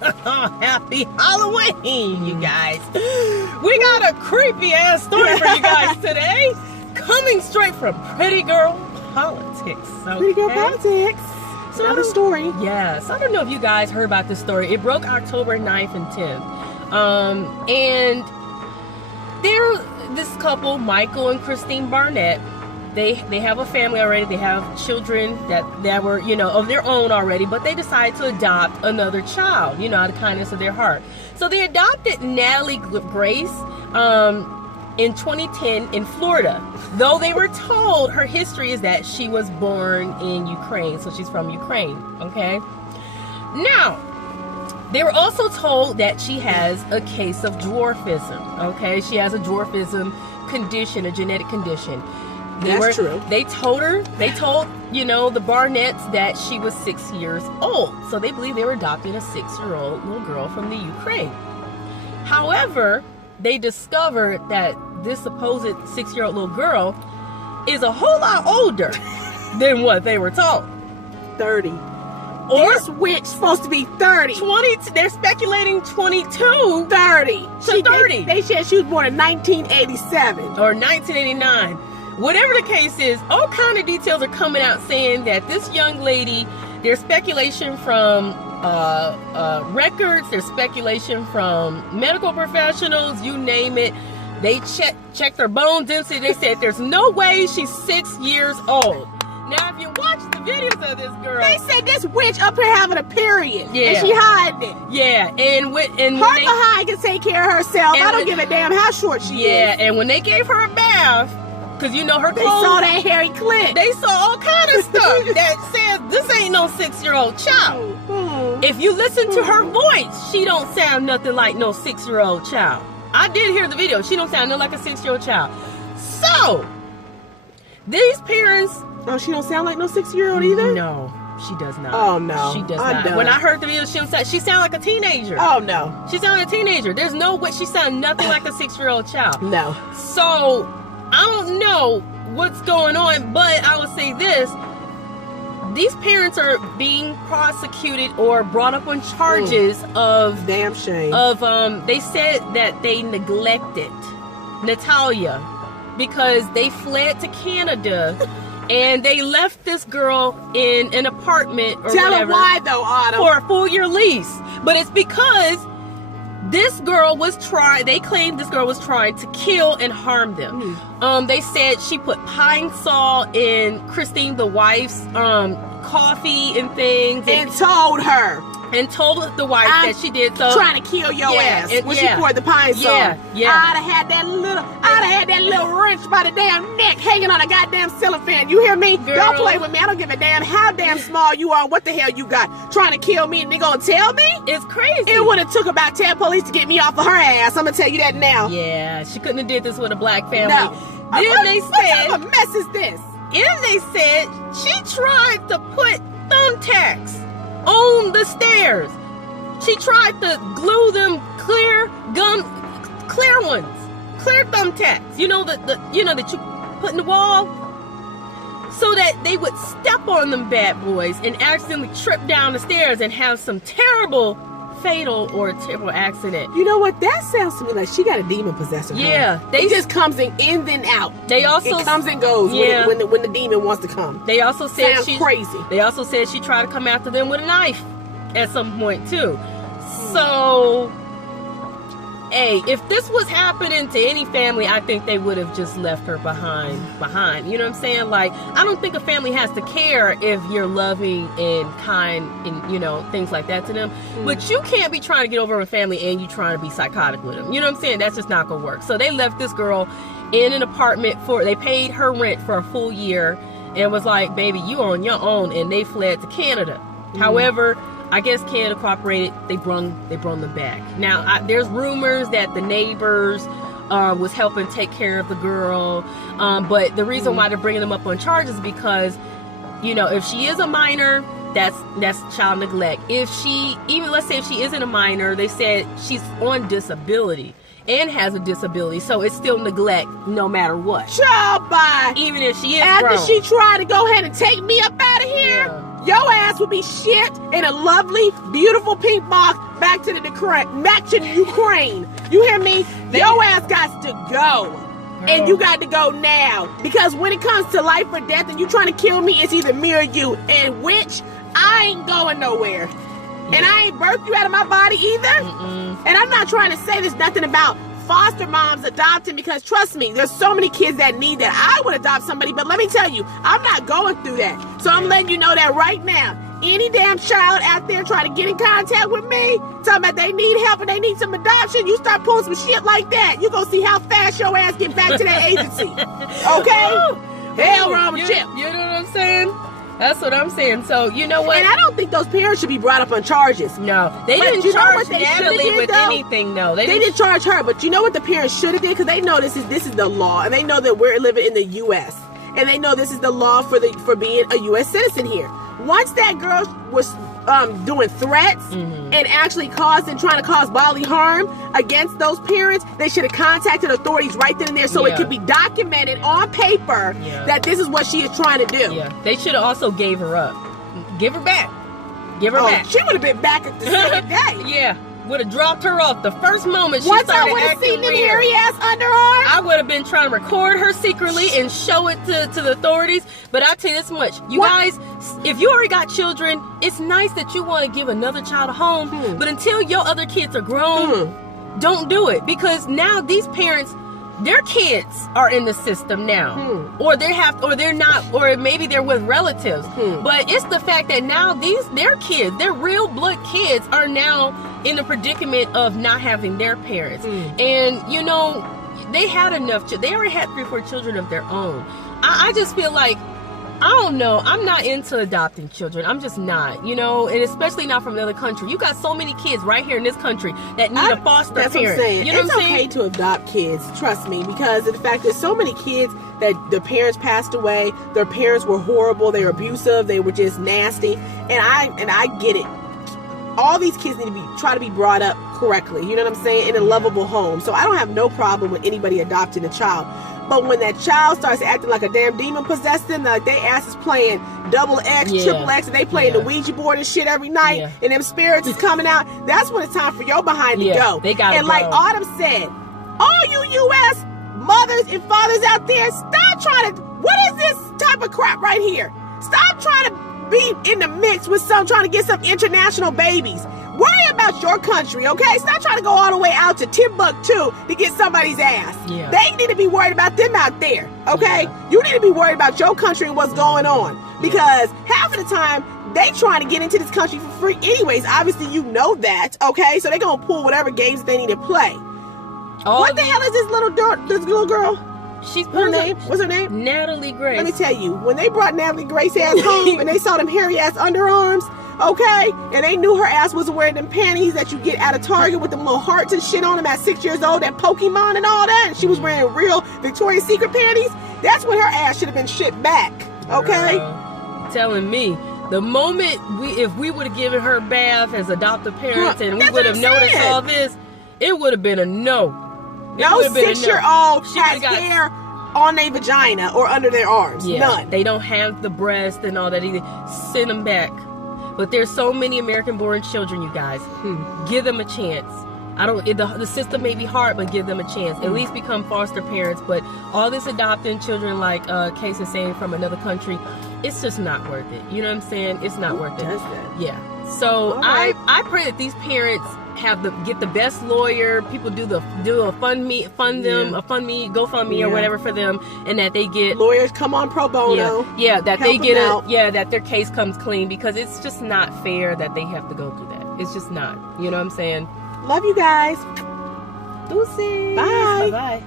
Happy Halloween, you guys. We got a creepy ass story for you guys today. Coming straight from Pretty Girl Politics. Okay? Pretty Girl Politics. So another story. Yes. I don't know if you guys heard about this story. It broke October 9th and 10th. And this couple, Michael and Christine Barnett, they have a family already. They have children that were, of their own already, but they decided to adopt another child, out of the kindness of their heart. So they adopted Natalie Grace in 2010 in Florida, though they were told her history is that she was born in Ukraine, so she's from Ukraine, okay? Now, they were also told that she has a case of dwarfism, okay? She has a dwarfism condition, a genetic condition. That's true. They told the Barnetts that she was 6 years old. So they believe they were adopting a 6-year-old little girl from the Ukraine. However, they discovered that this supposed 6-year-old little girl is a whole lot older than what they were told. 30. Or this witch supposed to be 30. 20. They're speculating 22. 30. So 30. They said she was born in 1987. Or 1989. Whatever the case is, all kind of details are coming out saying that this young lady, there's speculation from records, there's speculation from medical professionals, you name it. They checked her bone density. They said there's no way she's 6 years old. Now, if you watch the videos of this girl, they said this witch up here having a period, yeah, and she hiding it. Yeah, and her behind can take care of herself. I don't give a damn how short she is. Yeah, and when they gave her a bath, because her clothes, they saw that hairy clit. They saw all kind of stuff that says this ain't no 6-year-old child. Mm-hmm. If you listen to her voice, she don't sound nothing like no 6-year-old child. I did hear the video. She don't sound nothing like a 6-year-old child. So these parents. Oh, she don't sound like no 6-year-old either? No, she does not. Oh, no. She does I'm not. done. When I heard the video, she sound like a teenager. Oh, no. She sound like a teenager. There's no way. She sound nothing like a 6-year-old child. No. So, I don't know what's going on, but I would say this. These parents are being prosecuted or brought up on charges of... Damn shame. They said that they neglected Natalia because they fled to Canada... And they left this girl in an apartment or Tell whatever. Her why though, Autumn. For a full year lease. But it's because this girl was they claimed this girl was trying to kill and harm them. They said she put pine salt in Christine, the wife's, coffee and things. And told her. And told the wife that she did so. Trying to kill your ass when she poured the pine salt. Yeah. I'd have had that little wrench by the damn neck hanging on a goddamn cellophane. You hear me? Girl. Don't play with me. I don't give a damn how damn small you are. What the hell you got? Trying to kill me and they gonna tell me? It's crazy. It would have took about 10 police to get me off of her ass. I'm gonna tell you that now. Yeah, she couldn't have did this with a black family. No. Then they said, what type of mess is this? And they said she tried to put thumbtacks on the stairs. She tried to glue them clear ones, clear thumbtacks. That you put in the wall, so that they would step on them bad boys and accidentally trip down the stairs and have some terrible, fatal or terrible accident. You know what? That sounds to me like she got a demon possessing her. Yeah, it just comes in then out. They also it comes and goes. Yeah. when the demon wants to come. They also said sounds crazy. They also said she tried to come after them with a knife at some point too. So, hey, if this was happening to any family, I think they would have just left her behind. You know what I'm saying? Like, I don't think a family has to care if you're loving and kind and, things like that to them. But you can't be trying to get over a family and you trying to be psychotic with them. You know what I'm saying? That's just not going to work. So they left this girl in an apartment they paid her rent for a full year and was like, baby, you on your own, and they fled to Canada. However, I guess Canada cooperated. They brung them back. Now, there's rumors that the neighbors was helping take care of the girl. But the reason why they're bringing them up on charges is because, if she is a minor, that's child neglect. Let's say if she isn't a minor, they said she's on disability and has a disability, so it's still neglect no matter what. Child, bye. Even if she is after grown. She tried to go ahead and take me up out of here. Yeah. Your ass would be shit in a lovely, beautiful pink box back to the Ukraine. You hear me? Your ass got to go. And you got to go now. Because when it comes to life or death and you trying to kill me, it's either me or you. And which, I ain't going nowhere. And I ain't birthed you out of my body either. And I'm not trying to say there's nothing about foster moms adopting, because trust me, there's so many kids that need that. I would adopt somebody, but let me tell you, I'm not going through that. So I'm letting you know that right now. Any damn child out there trying to get in contact with me, talking about they need help and they need some adoption, you start pulling some shit like that, you gonna see how fast your ass get back to that agency. Okay? Hell wrong with Chip. You know what I'm saying? That's what I'm saying. So, you know what? And I don't think those parents should be brought up on charges. No. They didn't charge Natalie with anything, though. They didn't charge her, but you know what the parents should have did? Because they know this is the law, and they know that we're living in the U.S., and they know this is the law for being a U.S. citizen here. Once that girl was doing threats and actually trying to cause bodily harm against those parents, they should have contacted authorities right then and there so it could be documented on paper that this is what she is trying to do. Yeah, they should have also gave her up. Give her back. Give her back. She would have been back at the second day. Yeah. Would have dropped her off the first moment she Once started I would have seen them weird. hairy ass underarms, I would have been trying to record her secretly and show it to the authorities. But I'll tell you this much. You guys, if you already got children, it's nice that you want to give another child a home. But until your other kids are grown, don't do it. Because now these parents, their kids are in the system now. Or they're not, or maybe they're with relatives. But it's the fact that now their kids, their real blood kids, are now in the predicament of not having their parents. And you know, they had enough. They already had 3 or 4 children of their own. I just feel like, I don't know, I'm not into adopting children. I'm just not, you know, and especially not from another country. You got so many kids right here in this country that need a foster parent. That's what I'm saying. You know it's what I'm saying? okay to adopt kids, trust me, because of the fact there's so many kids that the parents passed away, their parents were horrible, they were abusive, they were just nasty, and I get it. All these kids need to try to be brought up correctly, you know what I'm saying, in a lovable home. So I don't have no problem with anybody adopting a child. But when that child starts acting like a damn demon possessed them, like they ass is playing double X, triple X, and they playing the Ouija board and shit every night, and them spirits is coming out, that's when it's time for your behind to go. They gotta and like Autumn said, all you U.S. mothers and fathers out there, stop trying to, what is this type of crap right here? Stop trying to be in the mix with trying to get some international babies. Worry about your country, okay? Stop trying to go all the way out to Timbuktu to get somebody's ass. They need to be worried about them out there, okay? You need to be worried about your country and what's going on. Because half of the time, they trying to get into this country for free anyways. Obviously, you know that, okay? So they're going to pull whatever games they need to play. What the hell is this little girl? What's her name? Natalie Grace. Let me tell you, when they brought Natalie Grace ass home and they saw them hairy ass underarms, okay, and they knew her ass wasn't wearing them panties that you get out of Target with them little hearts and shit on them at 6 years old, that Pokemon and all that, and she was wearing real Victoria's Secret panties, that's when her ass should have been shipped back, okay? Telling me, the moment if we would have given her bath as adoptive parents and we would have noticed all this, it would have been a no. No 6-year-old has hair on their vagina or under their arms. None. They don't have the breast and all that either. Send them back. But there's so many American-born children, you guys. Give them a chance. The system may be hard, but give them a chance. At least become foster parents. But all this adopting children, like Case is saying, from another country, it's just not worth it. You know what I'm saying? It's not worth it. Yeah. So I pray that these parents get the best lawyer. People do a GoFundMe or whatever for them, and that they get lawyers come on pro bono. That they get that their case comes clean, because it's just not fair that they have to go through that. It's just not. You know what I'm saying? Love you guys. Deuces. Bye. Bye.